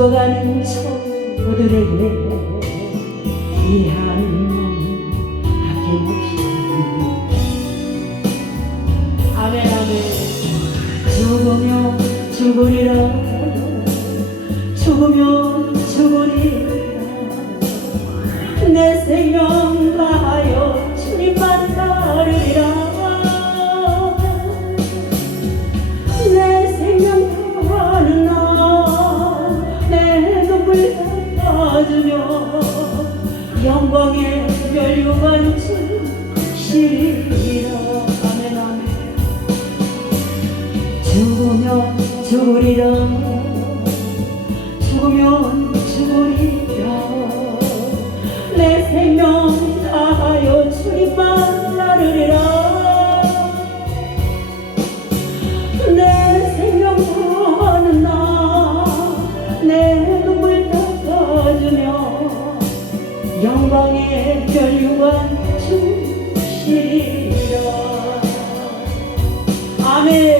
죽어가는 초들에게 이 하나님 아낌없이 아멘 아멘 죽으며 죽으리라 죽으며 죽으리라 닦아주며 영광의 멸류관 주시리라. 아멘 아멘. 죽으면 죽으리라. 죽으면 죽으리라 영광의 혈류관 주시리라. 아멘.